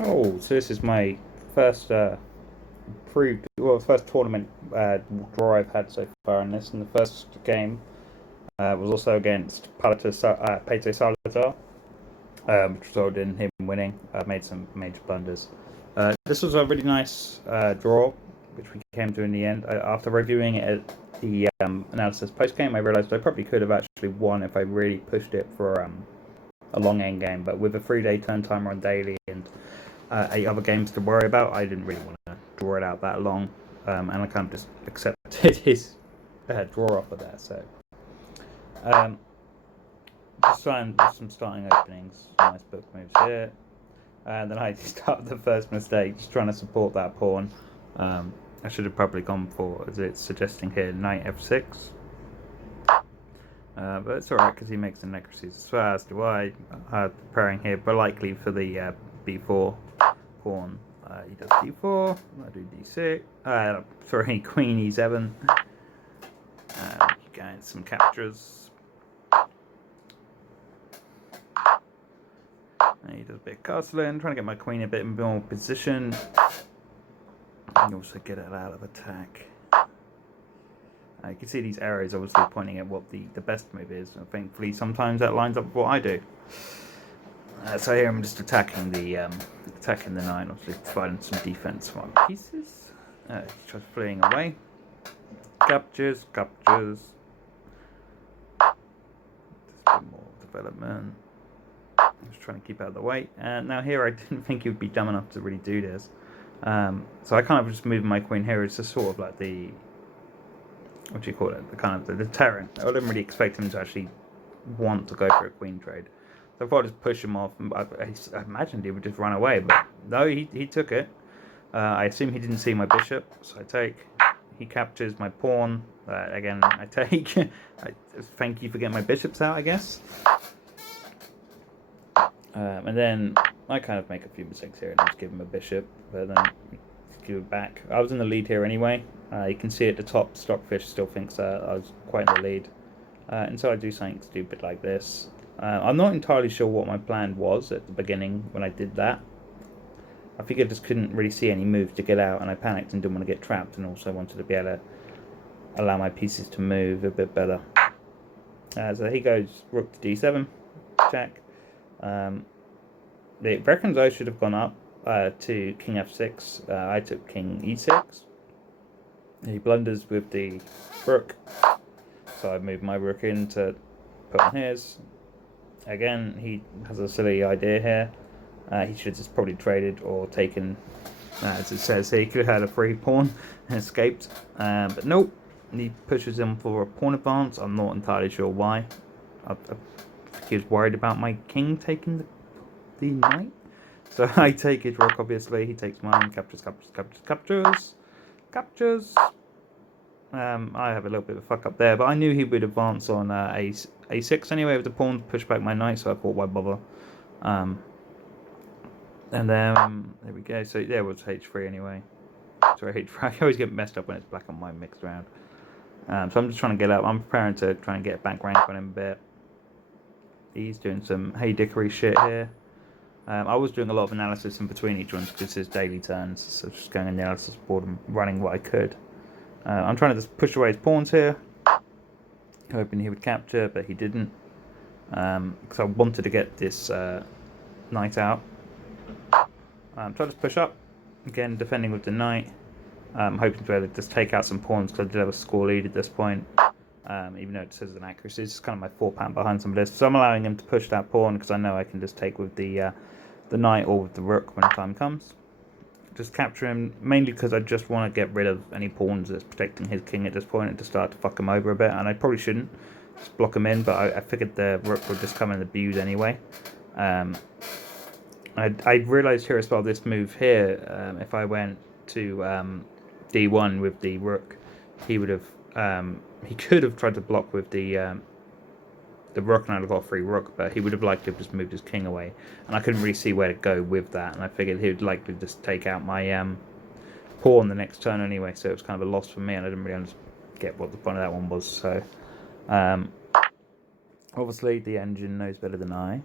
Oh, so this is my first first tournament draw I've had so far in this. And the first game was also against PatoSalazar, which resulted in him winning. Made some major blunders. This was a really nice draw, which we came to in the end. After reviewing it at the analysis post game, I realised I probably could have actually won if I really pushed it for a long end game. But with a 3-day turn timer on daily and 8 other games to worry about, I didn't really want to draw it out that long, and I kind of just accepted his draw off of there. So just trying some starting openings, nice book moves here, and then I start the first mistake, just trying to support that pawn. I should have probably gone for, as it's suggesting here, knight f6. But it's alright because he makes the necrocies as well, as do I. Preparing here, but likely for the b4 pawn. He does d4, I do d6, sorry, queen e7. Getting some captures. And he does a bit of castling, trying to get my queen a bit more position. And also get it out of attack. You can see these arrows obviously pointing at what the best move is, and thankfully sometimes that lines up with what I do. So here I'm just attacking the knight, obviously providing some defense for my pieces. He's just fleeing away. Captures. Just a bit more development. Just trying to keep out of the way. And now here I didn't think he would be dumb enough to really do this. So I kind of just moved my queen here. It's just sort of like the, what do you call it? The kind of the deterrent. I didn't really expect him to actually want to go for a queen trade. So if I just push him off, I imagined he would just run away, but no, he took it. I assume he didn't see my bishop, so I take. He captures my pawn. Again, I take. Thank you for getting my bishops out, I guess. And then I kind of make a few mistakes here and just give him a bishop, but then give it back. I was in the lead here anyway. You can see at the top, Stockfish still thinks I was quite in the lead. And so I do something stupid like this. I'm not entirely sure what my plan was at the beginning when I did that. I think I just couldn't really see any moves to get out, and I panicked and didn't want to get trapped, and also wanted to be able to allow my pieces to move a bit better. So he goes rook to d7, check. It reckons I should have gone up to king f6. I took king e6. He blunders with the rook, so I moved my rook in to put on his. Again, he has a silly idea here. He should have just probably traded or taken, as it says here, he could have had a free pawn and escaped. But nope, he pushes him for a pawn advance. I'm not entirely sure why. I think he was worried about my king taking the knight. So I take his rook, obviously. He takes mine, captures. I have a little bit of a fuck up there, but I knew he would advance on a6 anyway with the pawn to push back my knight, so I thought, why bother? And then, there we go. So there was h3 anyway. Sorry, h3. I always get messed up when it's black and white mixed around. So I'm just trying to get up. I'm preparing to try and get back rank on him a bit. He's doing some hey dickory shit here. I was doing a lot of analysis in between each one because it's daily turns, so just going on the analysis board and running what I could. I'm trying to just push away his pawns here, hoping he would capture, but he didn't, because I wanted to get this knight out. So I just push up, again defending with the knight, hoping to be able to just take out some pawns because I did have a score lead at this point, even though it says an accuracy. It's just kind of my 4 pound behind some of this, so I'm allowing him to push that pawn because I know I can just take with the knight or with the rook when the time comes. Just capture him, mainly because I just want to get rid of any pawns that's protecting his king at this point and to start to fuck him over a bit, and I probably shouldn't just block him in, but I figured the rook would just come in and abuse anyway. I realised here as well, this move here, if I went to d1 with the rook, he would have, he could have tried to block with the rook, and I'd have got a free rook, but he would have likely just moved his king away, and I couldn't really see where to go with that, and I figured he would likely just take out my pawn the next turn anyway, so it was kind of a loss for me, and I didn't really get what the point of that one was. So obviously the engine knows better than I.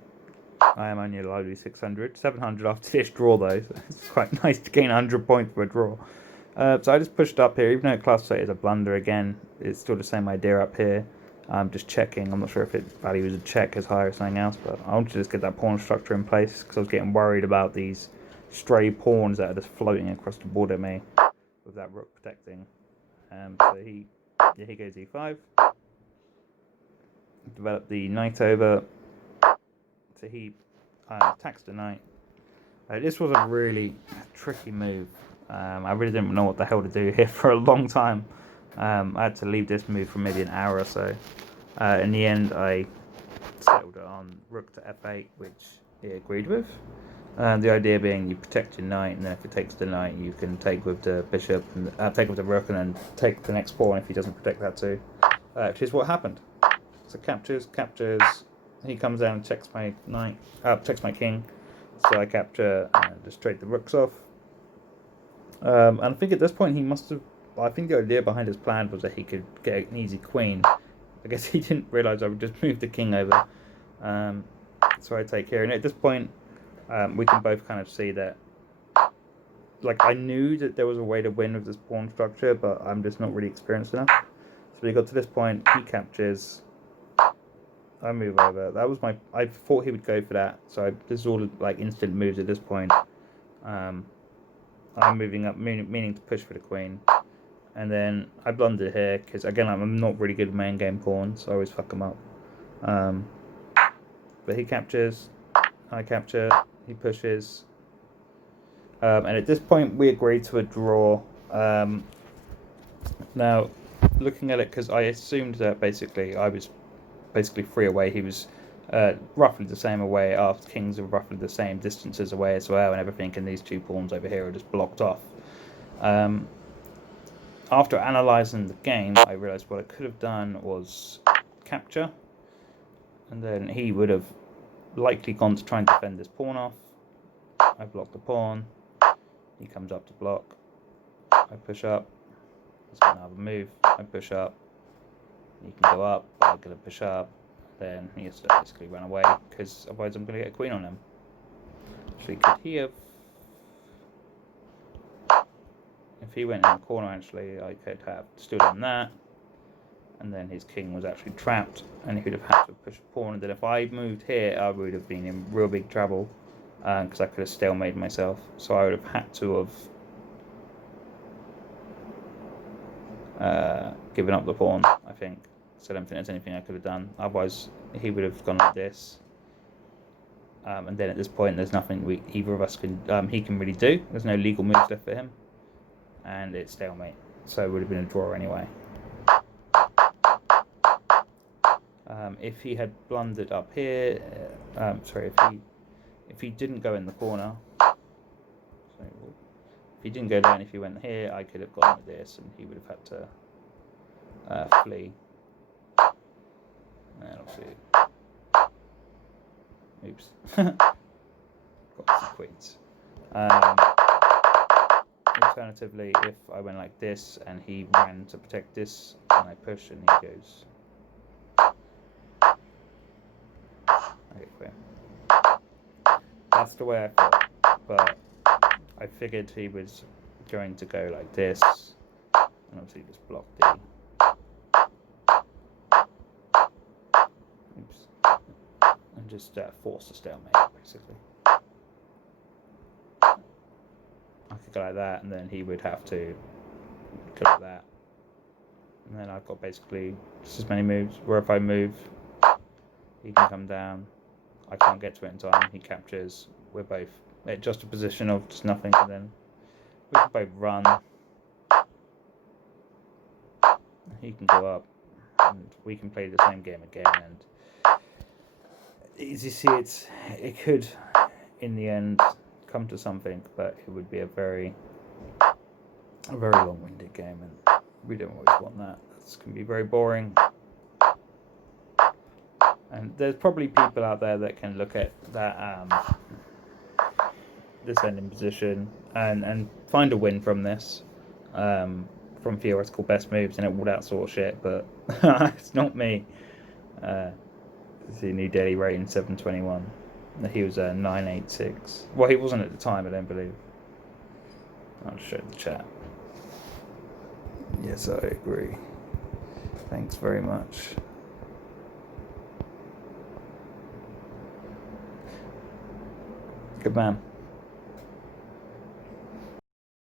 I am only allowed to do 600. 700 after this draw though, so it's quite nice to gain 100 points for a draw. So I just pushed up here, even though class rate is a blunder again, it's still the same idea up here. I'm just checking, I'm not sure if it values a check as high or something else, but I want to just get that pawn structure in place because I was getting worried about these stray pawns that are just floating across the board at me with that rook protecting. So he goes e5. Develop the knight over. So he attacks the knight. This was a really tricky move. I really didn't know what the hell to do here for a long time. I had to leave this move for maybe an hour or so. In the end, I settled on rook to f8, which he agreed with. The idea being you protect your knight, and then if it takes the knight, you can take with the bishop, and take with the rook, and then take the next pawn if he doesn't protect that too. Which is what happened. So captures. He comes down and checks my knight, checks my king. So I capture and just trade the rooks off. And I think at this point he must have. I think the idea behind his plan was that he could get an easy queen. I guess he didn't realise I would just move the king over. So I take here, and at this point, we can both kind of see that. Like, I knew that there was a way to win with this pawn structure, but I'm just not really experienced enough. So we got to this point. He captures. I move over. That was my. I thought he would go for that. So this is all like instant moves at this point. I'm moving up, meaning to push for the queen, and then I blundered here because again I'm not really good with main game pawns. So I always fuck them up. But he captures. I capture. He pushes. And at this point we agreed to a draw. Now, looking at it, because I assumed that basically I was. Basically 3 away. He was roughly the same away. Our kings are roughly the same distances away as well, and everything. And these 2 pawns over here are just blocked off. After analysing the game, I realised what I could have done was capture, and then he would have likely gone to try and defend this pawn off. I block the pawn. He comes up to block. I push up. He's going to have a move. I push up. You can go up, but I'm going to push up, then he has to basically run away, because otherwise I'm going to get a queen on him. Actually, could he have... If he went in the corner, actually, I could have still done that, and then his king was actually trapped, and he would have had to push a pawn, and then if I moved here, I would have been in real big trouble, because I could have stalemated myself, so I would have had to have given up the pawn, I think. So I don't think there's anything I could have done. Otherwise, he would have gone like this. And then at this point, there's nothing either of us can he can really do. There's no legal moves left for him, and it's stalemate. So it would have been a draw anyway. If he had blundered up here, sorry, if he didn't go in the corner. If he didn't go down, if he went here, I could have gone with this, and he would have had to flee. And obviously, oops, got some queens. Alternatively, if I went like this, and he ran to protect this, and I push, and he goes. Okay, clear. That's the way I thought, but I figured he was going to go like this, and obviously just block the. Oops. And just force a stalemate, basically. I could go like that, and then he would have to go like that. And then I've got basically just as many moves, where if I move, he can come down. I can't get to it in time, he captures. We're both at just a position of just nothing, and then we can both run. He can go up, and we can play the same game again. And as you see, it could, in the end, come to something, but it would be a very long-winded game, and we don't always want that. This can be very boring. And there's probably people out there that can look at that this ending position and find a win from this, from theoretical best moves and all that sort of shit, but it's not me. See, new daily rating 721. He was 986. Well, he wasn't at the time, I don't believe. I'll show the chat. Yes, I agree. Thanks very much. Good man.